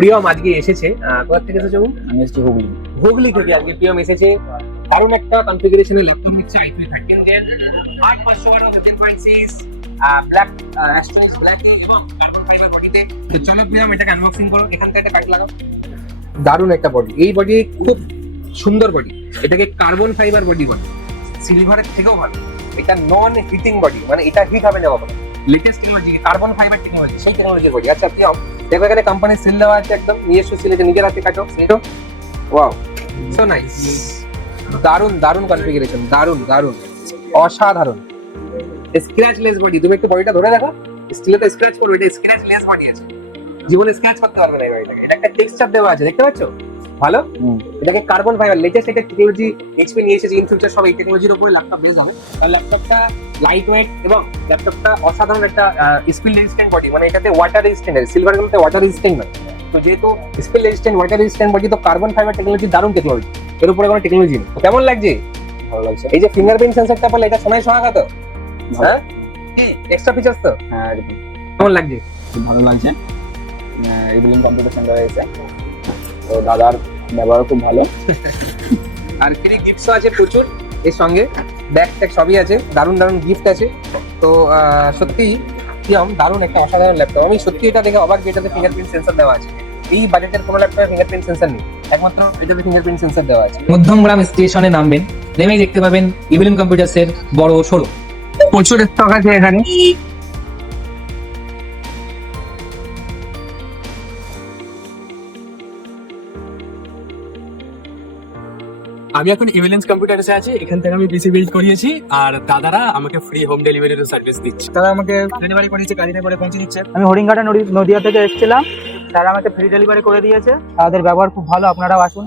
প্রিয়ম আজকে এসেছে কোথা থেকে এসেছে? আমি এসেছি হুগলি। হুগলি থেকে আজকে প্রিয়ম এসেছে। কারণ একটা কনফিগারেশনের ল্যাপটপ নিচ্ছে i3 13 জেন 8500 10.6 ব্ল্যাক অ্যাস্ট্রোনিক্স ব্ল্যাক এবং কার্বন ফাইবার বডিতে। তো চলো প্রিয়ম এটাকে আনবক্সিং করো, এখান থেকে একটা প্যাক লাগাও। দারুণ একটা বডি, এই বডি খুব সুন্দর বডি। এটাকে কার্বন ফাইবার বডি বলে, সিলভারের থেকেও ভালো। এটা নন হিটিং বডি, মানে এটা হিট হবে না কখনো। Latest technology carbon fibre technology, সেই টেকনোলজির বডি। আচ্ছা প্রিয়ম দেখো এখানে কোম্পানির সিল দেওয়া আছে, একদম নিজস্ব সিল, এটা নিজের হাতে কাটো সিলটো। Wow, so nice. দারুণ দারুণ কনফিগারেশন, দারুণ দারুণ অসাধারণ। স্ক্র্যাচলেস বডি, তুমি একটু বডিটা ধরে দেখো। স্টিলে তো স্ক্র্যাচ করবে, এটা স্ক্র্যাচলেস বডি আছে, জীবনে স্ক্র্যাচ করতে পারবে না এই বডিটাকে। এটা একটা টেক্সচার দেওয়া আছে, দেখতে পাচ্ছো? ভালো। এটাকে কার্বন ফাইবার লেটেস্ট একটা টেকনোলজি এইচপি নিয়ে এসেছে। ইন ফিউচার সব এই টেকনোলজির উপরে ল্যাপটপ বেস হবে। ল্যাপটপটা লাইট ওয়েট এবং ল্যাপটপটা অসাধারণ একটা স্পিল রেজিস্ট্যান্ট বডি, মানে এটাতে ওয়াটার রেজিস্ট্যান্ট, সিলভার গুলোতে ওয়াটার রেজিস্ট্যান্ট না। তো যেহেতু spill resistant water resistant body, তো কার্বন ফাইবার টেকনোলজি দারুণ টেকনোলজি, এর উপরে কোনো টেকনোলজি নেই। তো কেমন লাগছে? ভালো লাগছে। এই যে ফিঙ্গারপ্রিন্ট সেন্সরটা পারলে, এটা সোনায় সোহাগা তো, হ্যাঁ কি এক্সট্রা ফিচার্স তো? হ্যাঁ একদম কেমন লাগছে? খুব ভালো লাগছে। ইভিলিং কম্পিউটার সেন্টারে এসে তো দাদার ব্যবহার খুব ভালো। আর ফ্রি গিফটসও আছে প্রচুর এর সঙ্গে, ব্যাগ ট্যাগ সবই আছে, দারুণ দারুণ গিফট আছে। তো সত্যি প্রিয়ম দারুণ একটা অসাধারণ ল্যাপটপ। আমি সত্যি এটা দেখে অবাক যে এটাতে ফিঙ্গারপ্রিন্ট সেন্সর দেওয়া আছে। এই বাজেটের কোনো ল্যাপটপে ফিঙ্গারপ্রিন্ট সেন্সর নেই, একমাত্র এটাতে ফিঙ্গারপ্রিন্ট সেন্সর দেওয়া আছে। মধ্যমগ্রাম স্টেশনে নামবেন, নেমেই দেখতে পাবেন ইভিলিন কম্পিউটার্স এর বড় শোরুম। প্রচুর স্টক আছে এখানে। আমি এখন ইভিলেন্স কম্পিউটারসে আছি, এখান থেকে আমি পিসি বিল্ড করিয়েছি আর দাদারা আমাকে ফ্রি হোম ডেলিভারির সার্ভিস দিচ্ছে। তারা আমাকে ডেলিভারি করেছে, গাড়িতে করে পৌঁছে দিচ্ছে। আমি হরিণঘাটা নদিয়া থেকে এসেছিলাম, তারা আমাকে ফ্রি ডেলিভারি করে দিয়েছে। তাদের ব্যবহার খুব ভালো, আপনারাও আসুন।